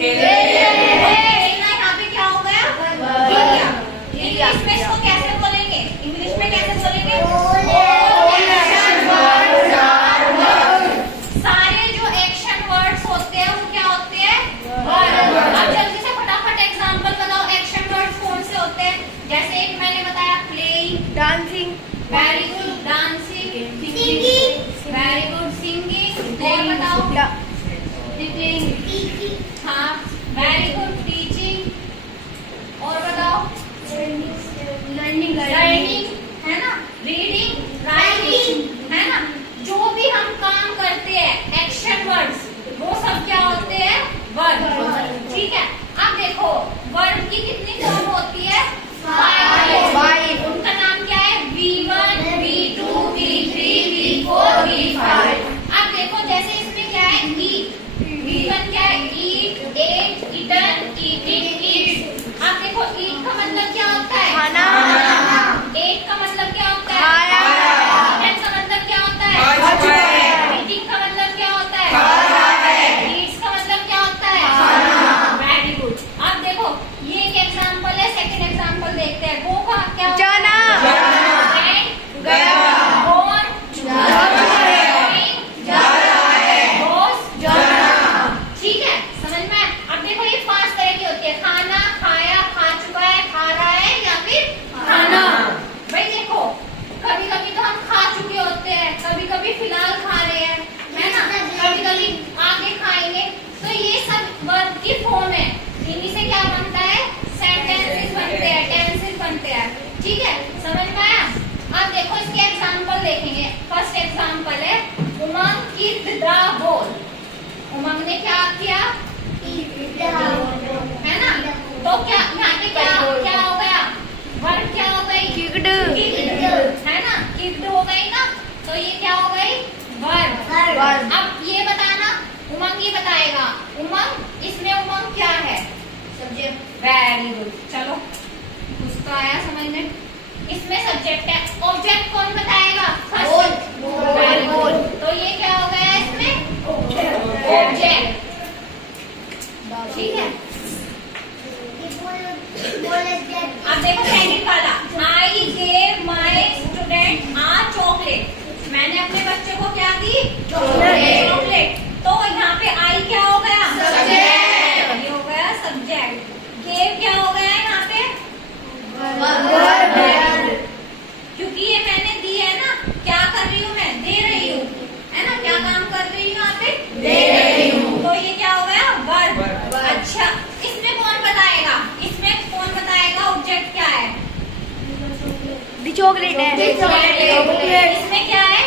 खेलना यहाँ पे क्या हो गया? इंग्लिश में इसको कैसे बोलेंगे? इंग्लिश में कैसे बोलेंगे? सारे जो एक्शन वर्ड्स होते हैं वो क्या होते हैं? अब जल्दी से फटाफट एग्जांपल बताओ, एक्शन वर्ड्स कौन से होते हैं? जैसे एक मैंने बताया playing, dancing, very good, dancing, singing, very good, singing, और बताओ टीचिंग, हाँ वेरी गुड, टीचिंग, और बताओ लर्निंग, है ना, रीडिंग, राइटिंग, है ना। जो भी हम काम करते हैं एक्शन वर्ड्स वो सब क्या होते हैं? वर्ब। ठीक है, अब देखो वर्ब की कितनी फॉर्म होती है? 5। उनका नाम क्या है? V1, V2, V3, V4, V5। अब देखो जैसे इसमें क्या है? eat, V1 क्या है? eat, ate, eaten, eating, eats। अब देखो eat का मतलब क्या होता है? खाना। ate का मतलब क्या होता है? खाया। eaten का मतलब क्या होता है? eating का मतलब क्या होता है? eats का मतलब क्या होता है? Very good. अब देखो ये एक एग्जांपल है, सेकंड एग्जांपल देखते हैं। गो का क्या होता है? जाना। गया। born, ठीक है, समझ में? अब देखो ये 5 तरह की होती है, खाना, खाया, खा चुका है, खा रहा है, या फिर खाना। भाई देखो कभी कभी तो हम खा चुके होते हैं, कभी कभी फिलहाल खा रहे हैं, है ना, कभी कभी आगे खाएंगे। तो ये सब वर्ब की फॉर्म है, इन्हीं से क्या बनता है? सेंटेंसेस बनते हैं, टेंसेस बनते हैं। ठीक है, समझ में आया? अब देखो इसके एग्जांपल देखेंगे। फर्स्ट एग्जांपल है उमंग किड द बॉल। उमंग ने क्या किया? है ना, तो क्या यहाँ पे क्या क्या हो गया? वर्ब क्या हो गई? किक्ड, है ना, किक्ड हो गई ना, तो ये क्या हो गई? वर्ब। अब ये बताना, उमंग ये बताएगा उमंग, इसमें उमंग क्या है? सब्जेक्ट। वेरी गुड, चलो कुछ तो आया समझ में। इसमें सब्जेक्ट है, ऑब्जेक्ट कौन बताएगा? फर्स्ट। वेरी गुड, तो ये क्या हो गया इसमें? ऑब्जेक्ट। ठीक है, अब देखो सेकंड वाला, I gave my student a chocolate. मैंने अपने बच्चे को क्या दी? चॉकलेट। तो यहाँ पे आई क्या हो गया? सब्जेक्ट। ये हो गया सब्जेक्ट। गेव क्या हो गया यहाँ पे? क्योंकि ये मैंने दी है ना, क्या कर रही हूँ मैं? दे रही हूँ, है ना, क्या काम कर रही हूँ यहाँ पे? दे रही हूँ। तो ये क्या हो गया? वर्ब। अच्छा, इसमें कौन बताएगा? इसमें कौन बताएगा ऑब्जेक्ट क्या है? चॉकलेट है। इसमें क्या है?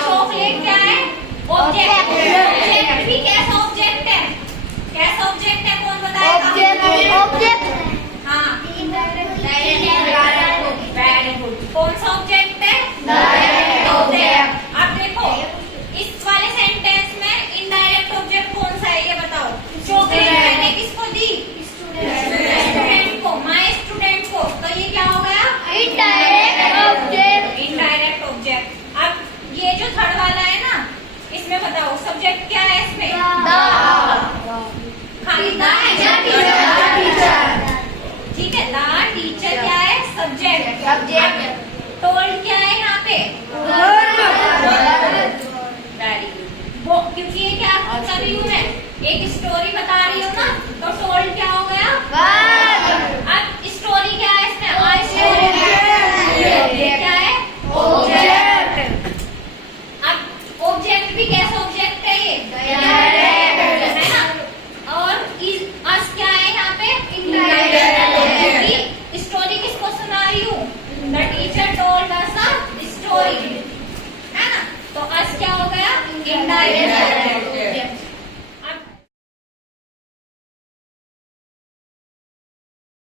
चॉकलेट क्या है? ऑब्जेक्ट। ऑब्जेक्ट भी कैसा ऑब्जेक्ट है? कैसा ऑब्जेक्ट है, कौन बताएगा? ऑब्जेक्ट। हाँ, वेरी गुड। कौन सा ऑब्जेक्ट है? ऑब्जेक्ट। अब देखो इस वाले सेंटेंस में इनडायरेक्ट ऑब्जेक्ट कौन सा है, ये बताओ। चॉकलेट मैंने किसको दी? स्टूडेंट को, माय स्टूडेंट को। तो ये क्या हो गया? Indirect object. Indirect object. अब ये जो थर्ड वाला है ना, इसमें बताओ सब्जेक्ट क्या है इसमें? खाली द है या टीचर? ठीक है, द टीचर क्या है? सब्जेक्ट। टोल्ड क्या है यहाँ पे? Very good. क्योंकि ये क्या कर रही हूँ मैं? एक स्टोरी बता रही हूँ ना, तो टोल्ड क्या हो गया? अब स्टोरी क्या है इसमें? स्टोरी क्या है? ऑब्जेक्ट। अब ऑब्जेक्ट भी कैसा ऑब्जेक्ट है? ये है ना। और अस क्या है यहाँ पे? इनडायरेक्ट। स्टोरी किसको सुना रही हूँ? The teacher told us a story, है ना। तो अस क्या हो गया? इनडायरेक्ट।